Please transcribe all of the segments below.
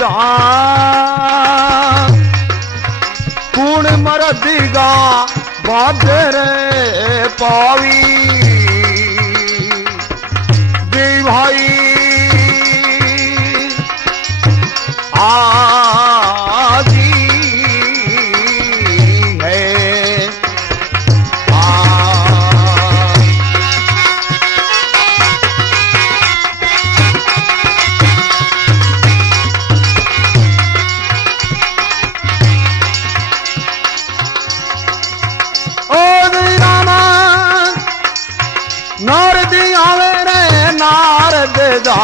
जा कूण मरदिगा बादरे पावी दे भाई आजी है नारद आवे रे नारद जा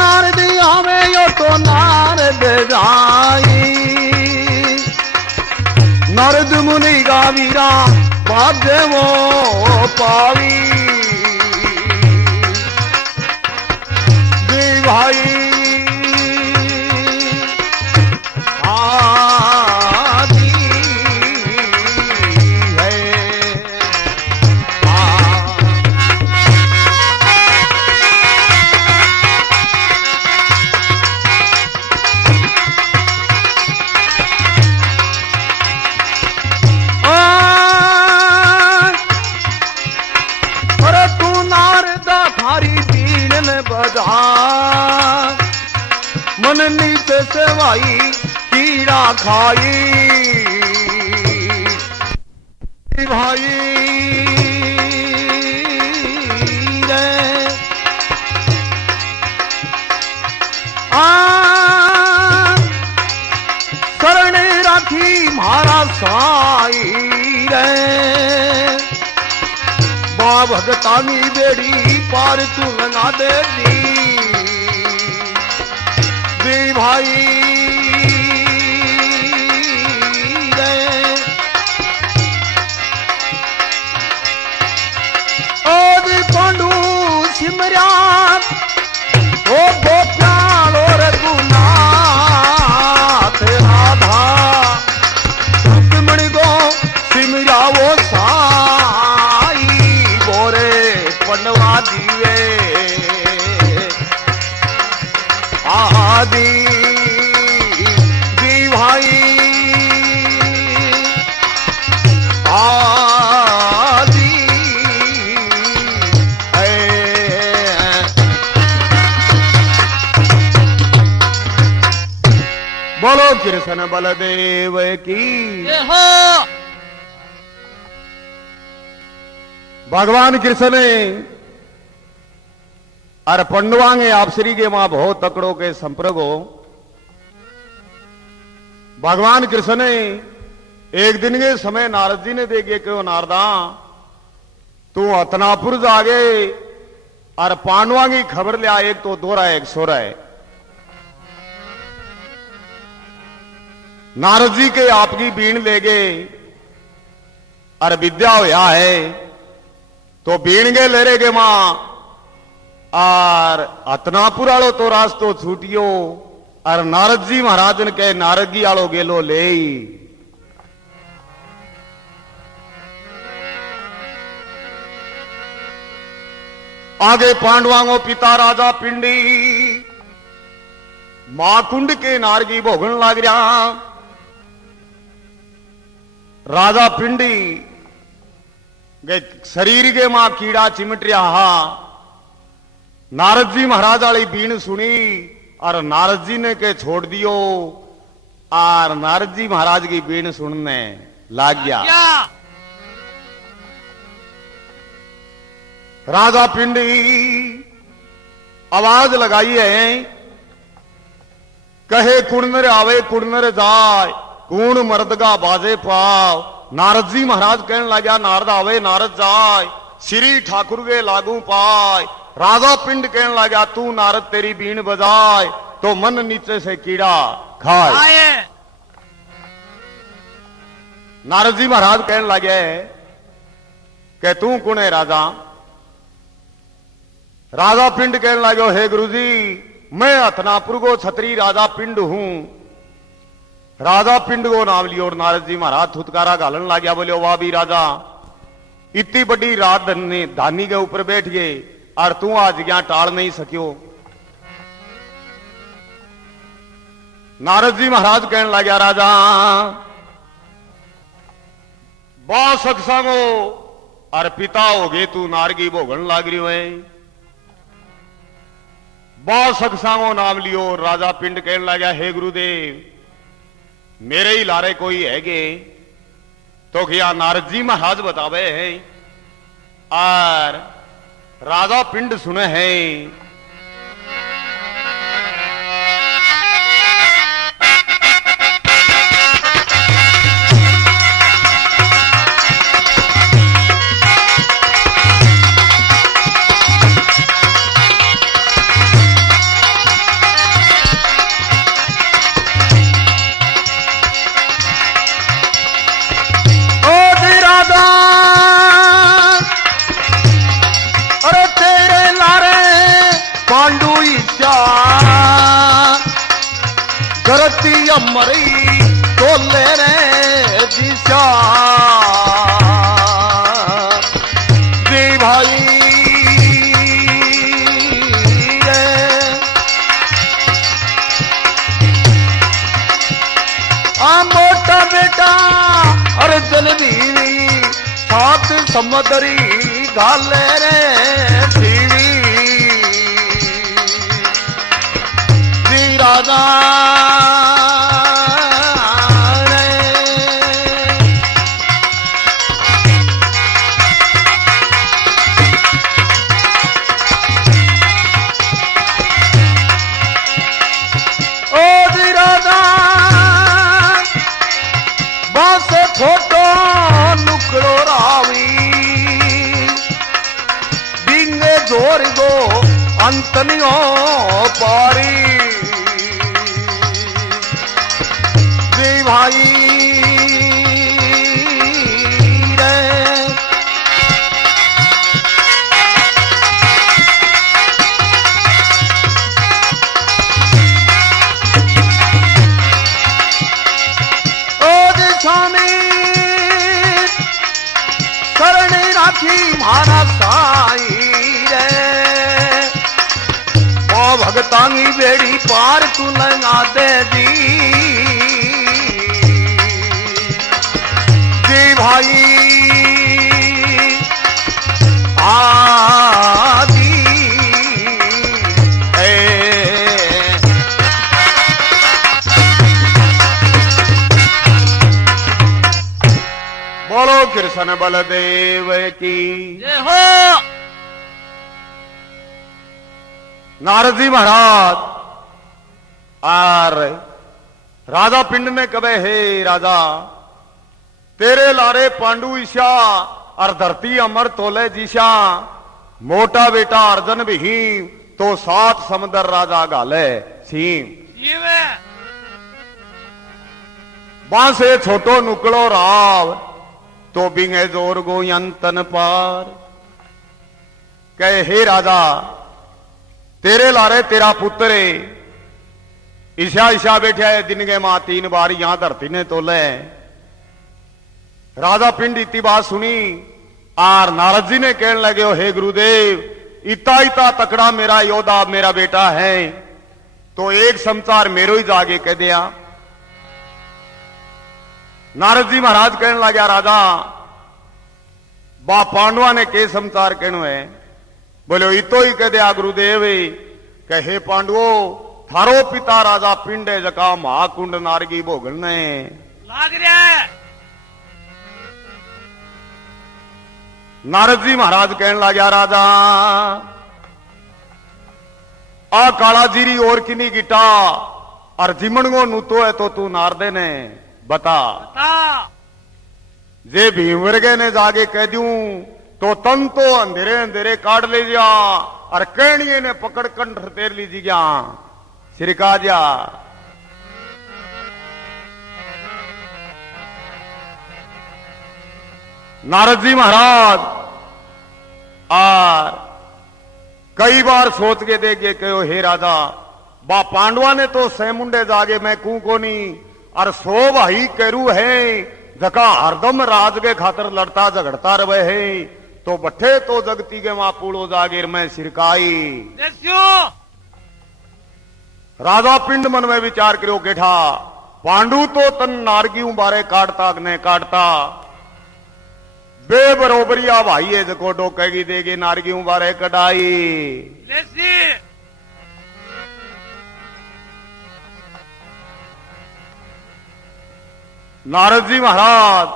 नारद आवे यो तो नारद जाई नारद मुनि गावीरा बाजे वो पावी जी भाई मन नीचे से भाई कीड़ा खाई भाई रे शरण राखी मारा साई रे बा भगतानी बेड़ी पार तू लगा दे दी भाई रे ओद पांडू सिमरिया ओ गोपाल और रघुनाथ राधा रुक्मणी को सिमरिया वो साई गोरे पंडवा दीवे आदि जी भाई आदि बोलो कृष्ण बलदेव की भगवान कृष्ण ने अरे पंडवांगे आपश्री के मां बहुत तकड़ों के संप्रग हो भगवान कृष्ण ने एक दिन के समय नारद जी ने देखे क्यों नारदा तू हतनापुर जागे और पांडवा की खबर लिया एक तो दोरा एक सोरा है नारद जी के आपकी बीण ले गए और विद्या होया है तो बीण के ले रे के मां और हतनापुर आलो तो रास्तो छूटियो और नारद जी महाराज ने कहे नारद जी आलो गेलो ले आगे पांडवांगो पिता राजा पिंडी मां कुंड के नारगी भोगन लाग रहा राजा पिंडी शरीर के मां कीड़ा चिमट रहा नारद जी महाराज वाली बीण सुनी और नारद जी ने के छोड़ दियो और नारद जी महाराज की बीण सुनने लाग गया राजा पिंडी आवाज लगाई है कहे कुणनर आवे कुणनर जाए कूण मर्दगा बाजे पाव नारद जी महाराज कहने लगा नारद आवे नारद जाए श्री ठाकुर के लागू पाए राजा पिंड कहने लगा तू नारद तेरी बीण बजाए तो मन नीचे से कीड़ा खाए नारद जी महाराज कहने लगे कि तू कौन है राजा राजा पिंड कहने लगे हे गुरुजी मैं हतनापुर को छतरी राजा पिंड हूं राजा पिंड को नाम लियो और नारद जी महाराज थुतकारा घालन लग गया बोले वाह भी राजा इतनी बड़ी रात धानी के ऊपर बैठ गए और तू आज क्या टाल नहीं सकियो। नारद जी महाराज कहने लगा राजा बहुत सत्संगो और पिता हो गए तू नारगी भोगन लाग रही है। बहुत सत्संगो नाम लियो। राजा पिंड कहने लगा हे गुरुदेव मेरे ही लारे कोई है गे तो क्या नारद जी महाराज बतावे हैं और राजा पिंड सुने हैं। करती अमरी तोले रे दिशा जी भाई रे मोटा बेटा अरे जल्दी साथ समुद्री गाले रे दीवी जी राजा छोटो नुकड़ो रावी बिंगे जोर गो अंतनियो पारी जी भाई रे ओ जी स्वामी मारा साई रे ओ भगतांगी बेड़ी पार तू लंगा दे दी जी भाई आदि बोलो कृष्ण बलदेव की जय हो। नारद जी महाराज और राजा पिंड ने कहे हे राजा तेरे लारे पांडु ईशा और धरती अमर तोले जीशा मोटा बेटा अर्जन भी तो 7 समुद्र राजा गाले सीम बांसे छोटो नुकड़ो राव तो बिंगे जोर गो यंतन पार कहे हे राजा तेरे लारे तेरा पुत्र ईशा ईशा बैठा है दिन के मां 3 बार यहां धरती ने तोले। राजा पिंड इतनी बात सुनी और नारद जी ने कहने लगे हो हे गुरुदेव इतना इतना तकड़ा मेरा योद्धा मेरा बेटा है तो एक समाचार मेरो ही जागे कह दिया। नारद जी महाराज कहने लगा राजा बा पांडवा ने के समाचार कहनो है बोले इतो ही कह दिया गुरुदेव कहे पांडवो थारो पिता राजा पिंड है जका महाकुंड नारगी भोगन ने लाग रहा। नारद जी महाराज कहने लगा राजा आ काला जीरी और किनी गिटा और जिमणगो नूतो है तो तू नारदे ने बता जे भीमवर्गे ने जागे कह दूं तो तन तो अंधेरे अंधेरे काट ले जा और कहणिये ने पकड़ कंठ तेर लीजी गया श्रीका जा। नारद जी महाराज और कई बार सोच के देखे कहो हे राजा बा पांडवा ने तो सैमुंडे जागे मैं कू को नहीं और 100 भाई करू है जका हरदम राज के खातर लड़ता झगड़ता रहे है तो बट्ठे तो जगती के मां पूड़ो जागीर में सिरकाई। देस्यो राजा पिंड मन में विचार करो केठा पांडु तो तन नारगियों बारे काटता ने काटता बेबरोबरिया भाई है जको डोकेगी देगी नारगियों बारे कटाई। देसी नारद जी महाराज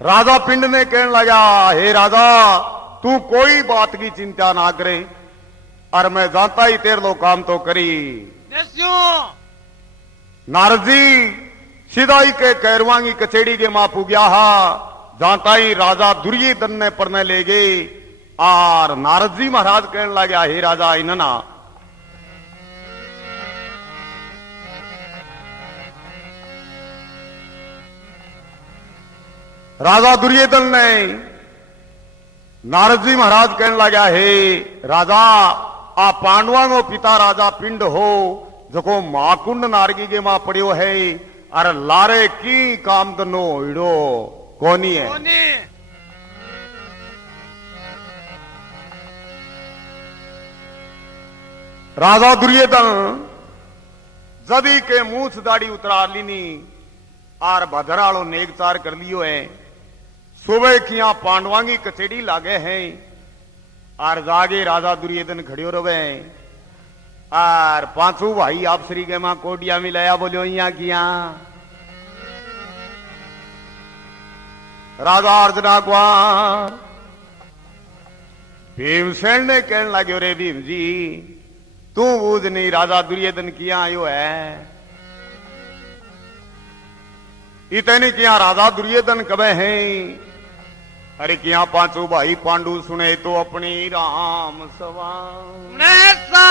राजा पिंड ने कहने लगा, हे राजा तू कोई बात की चिंता ना करे और मैं जानता ही तेरे लो काम तो करी। देस्यो नारद जी सीधाई के कैरवांगी कचेड़ी के मां पुग्या हा जानता ही राजा दुर्योधन ने पढ़ने ले गए और नारद जी महाराज कहने लगा, हे राजा इन्ना राजा दुर्योधन ने नारद जी महाराज कहने लगा, हे राजा आ पांडवा को पिता राजा पिंड हो जको माकुंड नारगी के मां पड़ियो है अरे लारे की काम दनो इड़ो कोनी है। कोनी राजा दुर्योधन जदी के मूछ दाढ़ी उतरा लीनी आर भदरालो नेकचार कर लियो है। सुबह किया पांडवांगी कचेड़ी लागे हैं आर जागे राजा दुर्योधन खड़ियो रवे आर पांचू भाई आप श्री के मां कोडिया मिलाया बोलियो यहाँ किया। राजा अर्जुना कुमार भीमसेन ने कहने लगे, रे भीम जी तू बूझ नहीं राजा दुर्योधन किया आयो है। इतनी किया राजा दुर्योधन कबे हैं अरे किया पांचों भाई पांडु सुने तो अपनी राम सवा नैसा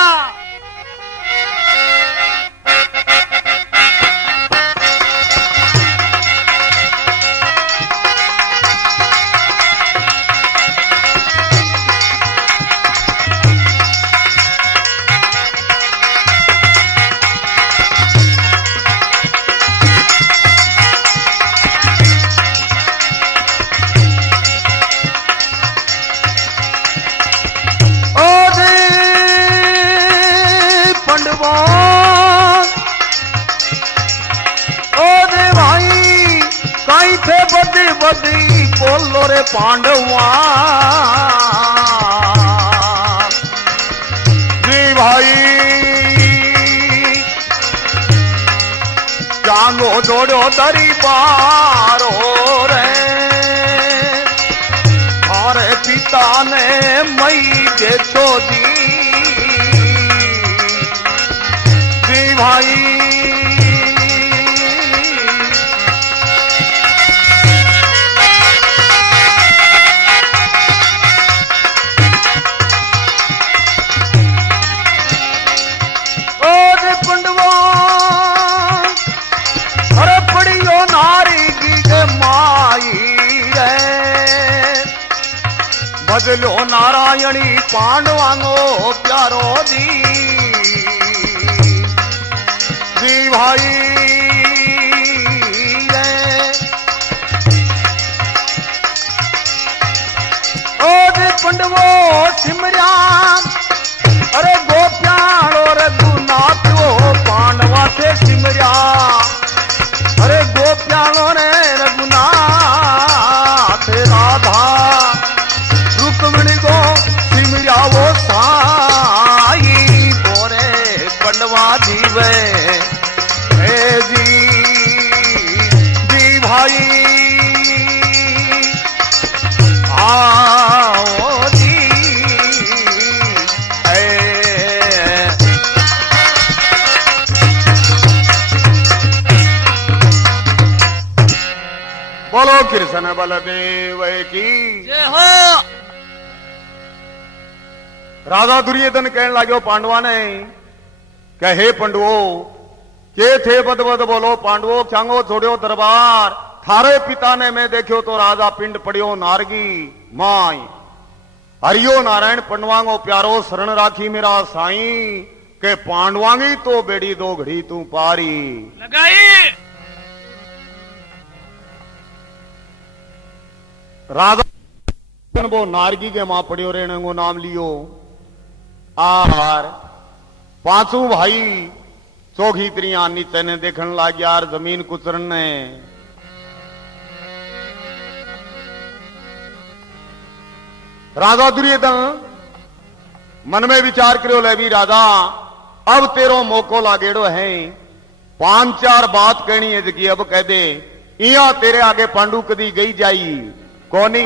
बदी बोलो रे पांडवा जी भाई जानो जोड़ो दरी पारो रे और पिता ने मई देखो जी भाई बदलो नारायणी पांडवांगो प्यारो जी भाई ओ जी पंडवो सिमरिया अरे गोप्याण और गुनाथ वो पांडवा से सिमरिया अरे गोप्याणो ने रघुनाथ राधा रुक्मिणी को सिमरिया वो साई बोरे पंडवा जीवे हे जी भाई आओ जी बोलो कृष्ण बलदेव की जय हो। राजा दुर्योधन कहने लगे पांडवा ने कहे पंडवो के थे बद बद बोलो पांडवो चांगो छोड़ो दरबार थारे पिता ने मैं देखो तो राजा पिंड पड़ियो नारगी माई हरियो नारायण पंडवांगो प्यारो शरण राखी मेरा साई के पांडवांगी तो बेड़ी दो घड़ी तू पारी लगाई राजा वो नारगी के मां पड़ियो रहने को नाम लियो। आर पांचों भाई चौखी त्रिया नीचे ने देखने लग गया जमीन कुचरने। राजा दुर्योधन मन में विचार करो ले भी राजा अब तेरो मौको लागेड़ो है, 5-4 बात कहनी है जगी अब कह दे, इया तेरे आगे पांडु कदी गई जाई कोनी।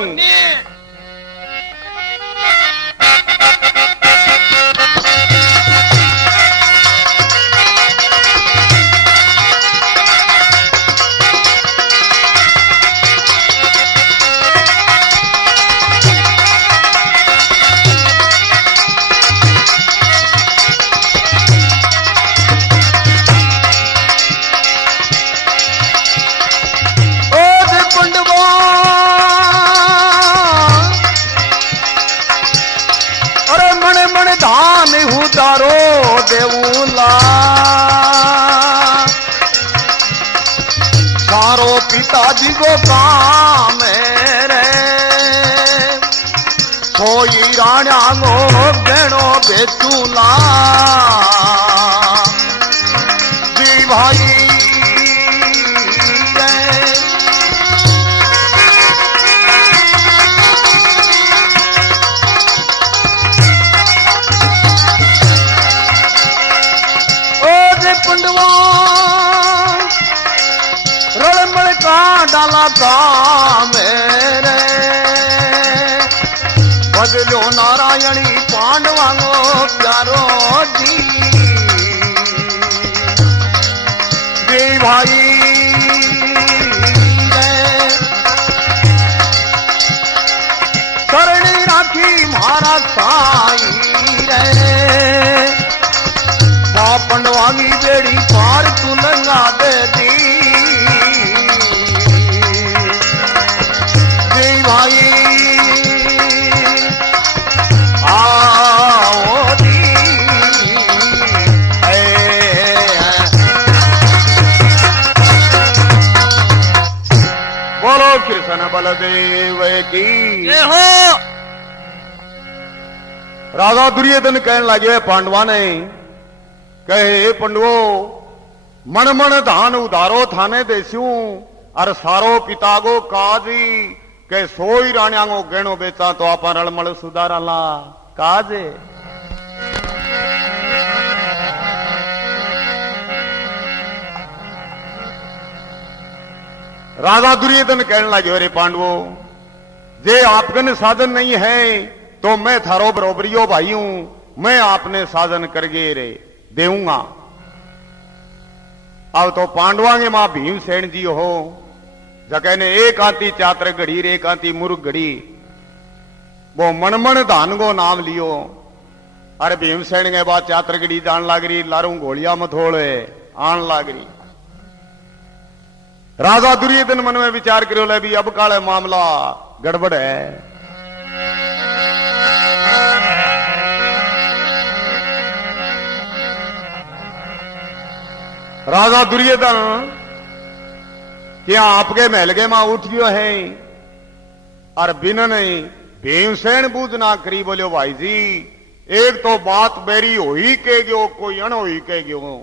उतारो देऊला सारो पिताजी को काम रे, कोई राणा गो बेणो बेचूला जी भाई रड़मड़ का डाला था मेरे, बदलो नारायणी पांडवांगो प्यारो जी भाई करणी राखी महाराज साई रे, पंडवांगी बेड़ी पार तू लंगा दे दी भाई आओ दी। बोलो कृष्ण बलदेव की जय हो। राजा दुर्योधन कहने लगे पांडवा ने कहे पंडवो मन मन धान उधारो थाने देस्यू और सारो पितागो काजी के सोई राण्यागो गहणो बेचा तो आप रलमल सुधारा ला काजे। राजा दुर्योधन कहने लगे अरे पांडवो जे आपकन साधन नहीं है तो मैं थारो बरोबरियो भाई हूं, मैं आपने साधन करगे रे देऊंगा। अब तो पांडवा के मां भीमसेन जी हो जगह ने एक आती चातर घड़ी रे एक आती मुर्ग घड़ी, वो मनमन धान को नाम लियो। अरे भीमसेन के बाद चातर घड़ी जान लाग रही, लारू घोलिया मथोड़े आन लाग रही। राजा दुर्योधन मन में विचार करो ले भी अब काले मामला गड़बड़ है। राजा दुर्योधन क्या आपके महल के मां उठ गयो है और बिना नहीं भीमसेन बूझ ना करी बोलो भाई जी एक तो बात बेरी हो ही के गयो कोई अण हो ही के गयो।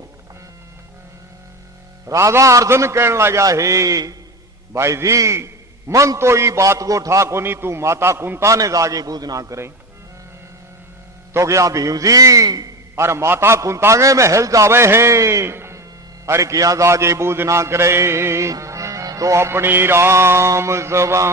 राजा अर्जुन कहने लगा है भाई जी मन तो ही बात को ठा को नहीं, तू माता कुंता ने जागे बूझ ना करे तो क्या भीम जी और माता कुंता के महल जावे हैं, अरे क्या जागे बूझ ना करे तो अपनी राम सभा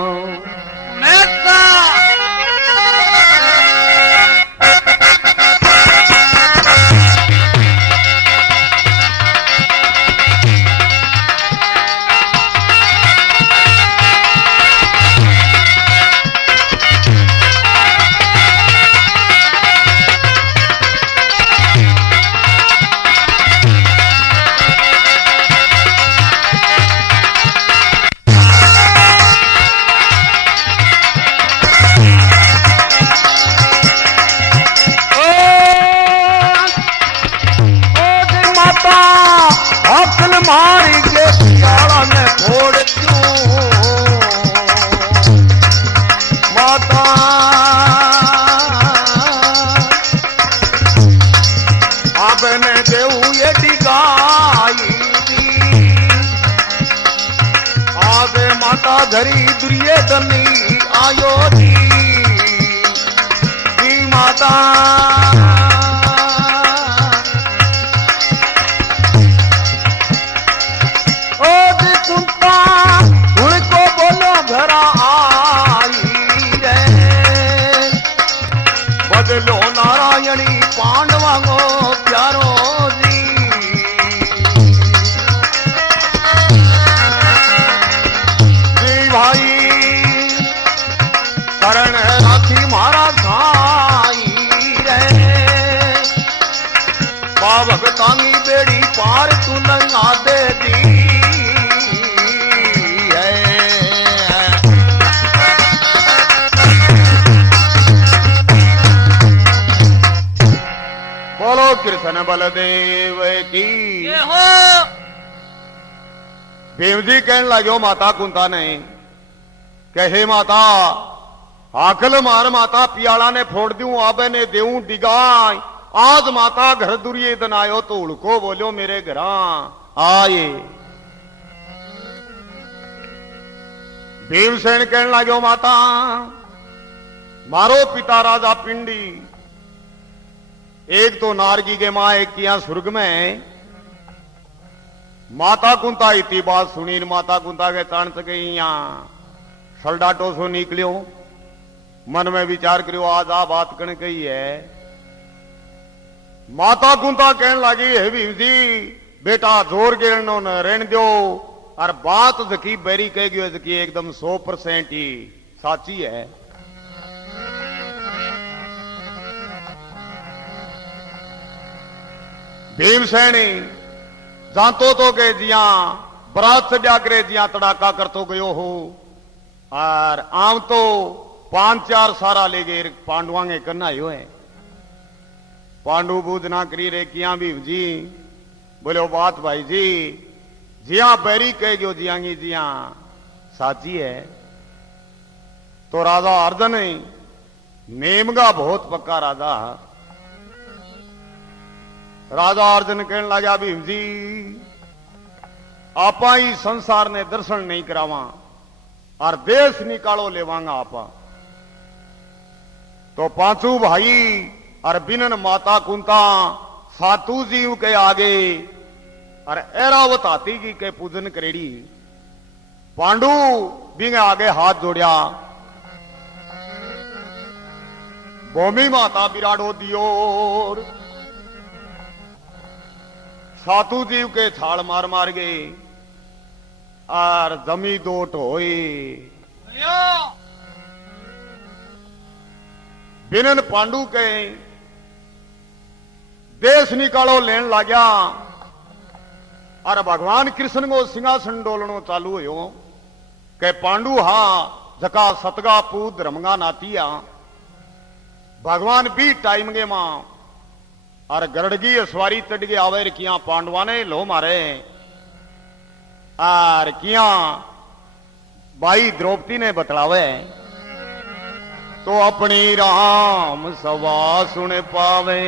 माता धरी दुर्योधनी आयो जी माता ओ जी कुंता उनको बोलो घर आई रे बदलो नारायणी पांडवा गो प्यारो जी भाई शरण राखी मारा धाई रे भगतानी बेड़ी पार तू लंगा दे दी बोलो कृष्ण बलदेव की भीम जी कहने लगे माता कुंता ने कहे माता आकल मार माता पियाला ने फोड़ दूं आबे ने देऊं डिगाय आज माता घर दुर्योधन आयो तो उड़को बोलो मेरे घर आए भीमसेन कहने लगे माता मारो पिता राजा पिंडी एक तो नारगी के मां एक किया स्वर्ग में माता कुंता इतनी बात सुनी माता कुंता के चाण सके यहां सलडाटो सो निकलियो मन में विचार करियो आज आ बात कण कही है माता कुंता कहने लगी है भीम जी बेटा जोर गिरनो न रहन दो और बात जकी बेरी कह गयो जकी एकदम 100% ही साची है भीमसेन जानतो तो के जिया बरात सजा करे जिया तड़ाका करतो गयो हो और आम तो 5-4 सारा ले गए पांडवा के करना आयो है पांडु बूझ ना करी रे किया भी जी बोलो बात भाई जी जिया बैरी कह गयो जियांगी जिया साची है तो राजा अर्जुन नेमगा बहुत पक्का राजा अर्जुन कहने लगा भीम जी आपा ही संसार ने दर्शन नहीं करावा और देश निकालो लेवांगा आपा तो पांचू भाई और बिनन माता कुंता सातू जीव के आगे और ऐरावत हाथी की के पूजन करेड़ी पांडु बिंग आगे हाथ जोड़िया भूमि माता बिराड़ो दियोर सातू जीव के छाल मार मार गए और जमी दोट होई बिनन पांडु के देश निकालो लेन लाग्या और भगवान कृष्ण को सिंहासन डोलनो चालू हो के पांडु हा जका सतगा पूत धर्मगा नातिया भगवान भी टाइम गे मां और गरड़गी सवारी तट के आवेर किया पांडवा ने लो मारे और किया भाई द्रौपदी ने बतलावे तो अपनी राम सवा सुन पावे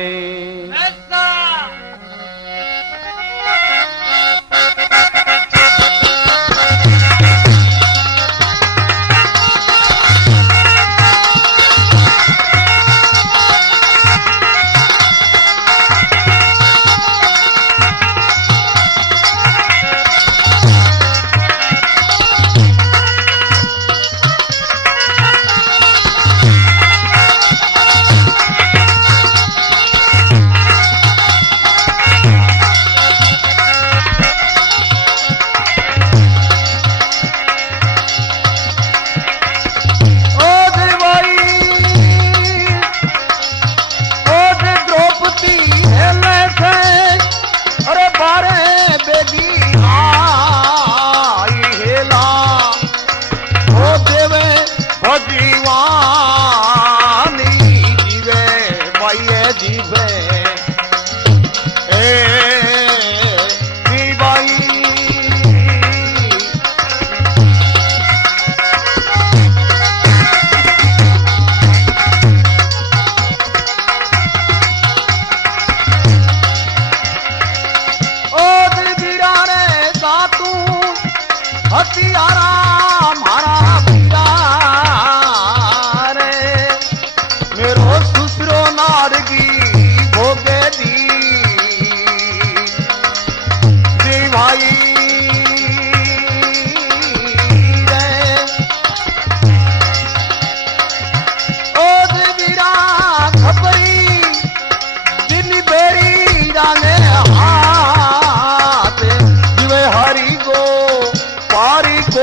हथियारा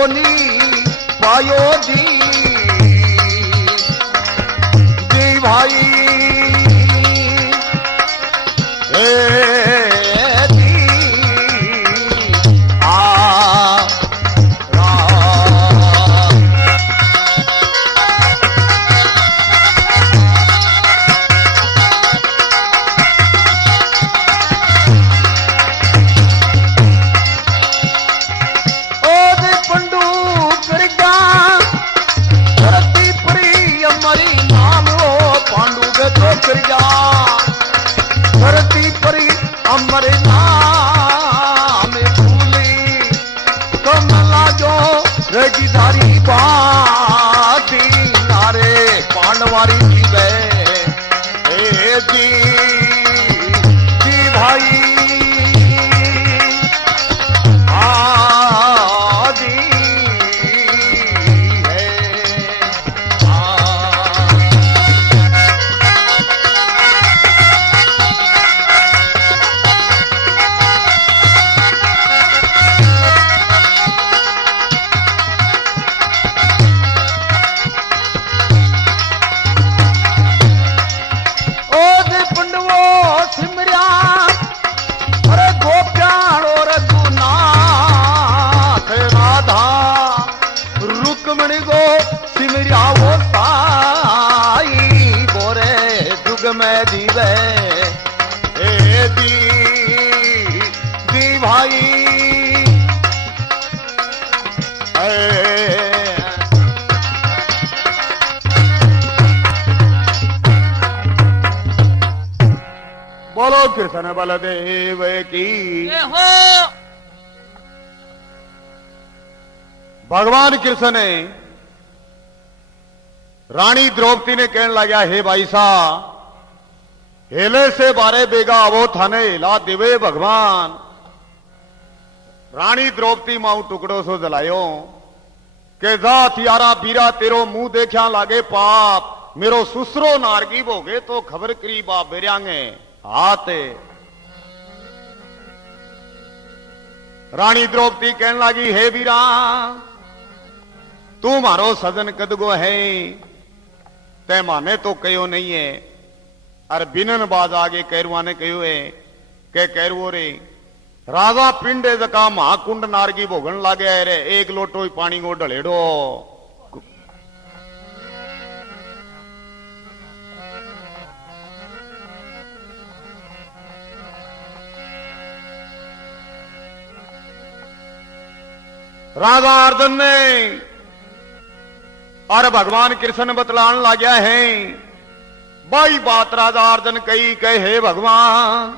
कोनी पायो जी भाई धरती परी अमर नाम भूली कमला जो रगीधारी बाती नारे पांडवारी जीवे जी भाई में दीवे दी भाई बोलो कृष्ण बलदेव की भगवान कृष्ण ने रानी द्रौपदी ने कहने लगा हे भाई साहब हेले से बारे बेगा आवो थाने हिला दिवे भगवान रानी द्रौपदी माऊ टुकड़ो सो जलायो के जा थियारा बीरा तेरो मुंह देखा लागे पाप मेरो सुसरो नारगी भोगे तो खबर करी बाप बेरियांगे हाथे रानी द्रौपदी कहने लगी हे बीरा तू मारो सजन कदगो है ते माने तो कयो नहीं है और बिनन बाज आगे कैरवा ने कहो है के कैरवो रे राजा पिंडे जका महाकुंड नारगी भोगन लागे रे एक लोटो पानी को ढलेड़ो राजा अर्जुन ने और भगवान कृष्ण बतलान ला गया है बाई बात राजा अर्जुन कही कहे भगवान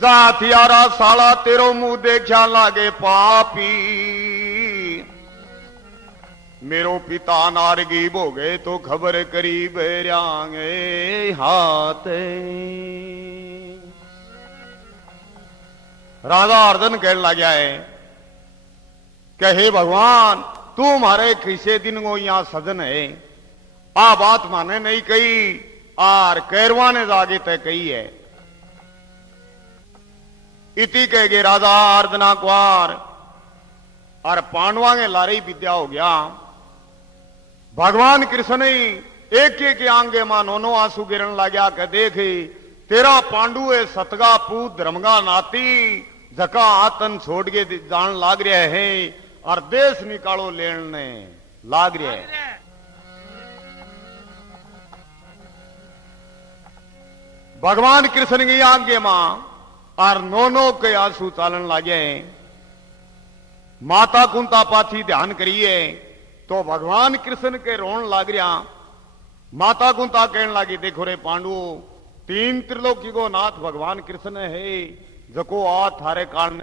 जाथियारा साला तेरो मुंह देखा लागे पापी मेरो पिता नारगी भोगे तो खबर करी बेरांगे हाथ राजा अर्जुन कहने लग गया है कहे भगवान तू हमारे किसे दिन को यहां सजन है आ बात माने नहीं कही आर कैरवा ने जागे तय कही है इति कह गए राजा अर्जना कुआर और पांडवा के लारे विद्या हो गया भगवान कृष्ण ने एक एक आंगे मां नोनो आंसू गिरन लग्या के देख तेरा पांडु है सतगा पूत धर्मगा नाती जका आतन छोड़ के जान लाग रहा है और देश निकालो लेने लाग रहा है भगवान कृष्ण की आज्ञा मां और नोनो के आंसू चालन लागे माता कुंता पाथी ध्यान करिए तो भगवान कृष्ण के रोन लाग रहा माता कुंता कहने लगी देखो रे पांडु तीन त्रिलोकी को नाथ भगवान कृष्ण है जको आ थारे कारण